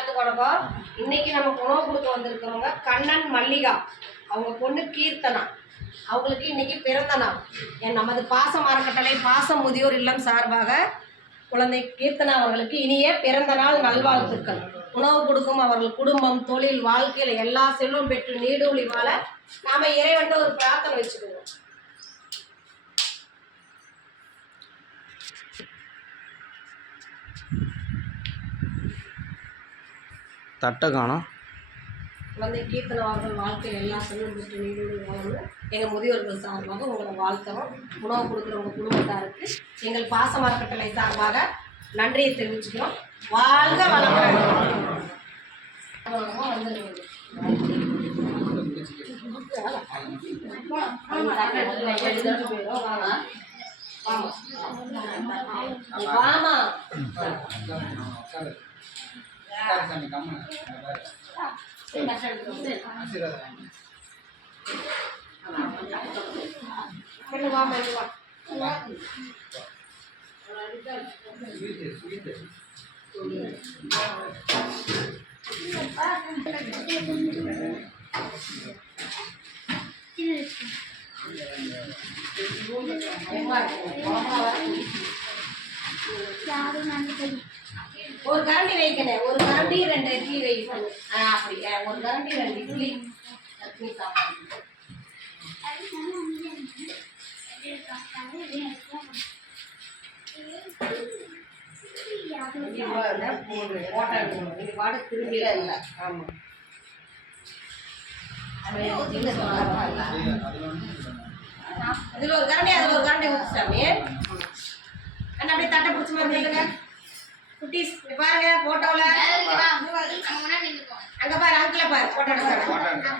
எல்லாத்துக்கும் வணக்கம். இன்னைக்கு நமக்கு உணவு கொடுக்க வந்திருக்கிறவங்க கண்ணன் மல்லிகா, அவங்க பொண்ணு கீர்த்தனா. அவங்களுக்கு இன்னைக்கு பிறந்த நாள். நமது பாசம் அறக்கட்டளை பாசம் முதியோர் இல்லம் சார்பாக குழந்தை கீர்த்தனா அவர்களுக்கு இனிய பிறந்த நாள் நல்வாழ்த்துக்கள். உணவு கொடுக்கும் அவர்கள் குடும்பம், தொழில், வாழ்க்கையில் எல்லா செல்வம் பெற்று நீடூழி வாழ நாம இறைவன் ஒரு பிரார்த்தனை வச்சுக்குவோம். தட்டை காணும். குழந்தை கீர்த்தனா அவர்கள் வாழ்க்கையில் எல்லா செல்வம் பெற்று நீடூழி வாழணும் எங்கள் முதியோர்கள் சார்பாக உங்களை வாழ்த்தவும், உணவு கொடுக்குறவங்க குடும்பத்தாருக்கு எங்கள் பாசம் அறக்கட்டளை சார்பாக நன்றியை தெரிவிச்சுக்கிறோம். வாழ்க வளமுடன். வாமா ஒரு கரண்டி வைக்கணும். ஒரு கரண்டி 2 இட்லி வைக்கணும். அப்படி ஒரு கரண்டி 2 இட்லி சாப்பாடு. பாடு திரும்பில இல்லை. ஆமா இதுல ஒரு கரண்டி அதுல ஒரு கரண்டி ஊற்றிச்சாமி அண்ணா அப்படியே தட்டை பிடிச்ச மாதிரி இருக்குங்க. குட்டீஸ் பாருங்க போட்டோல அங்க பாரு, அங்கிள பாரு போட்டோ எடுக்க.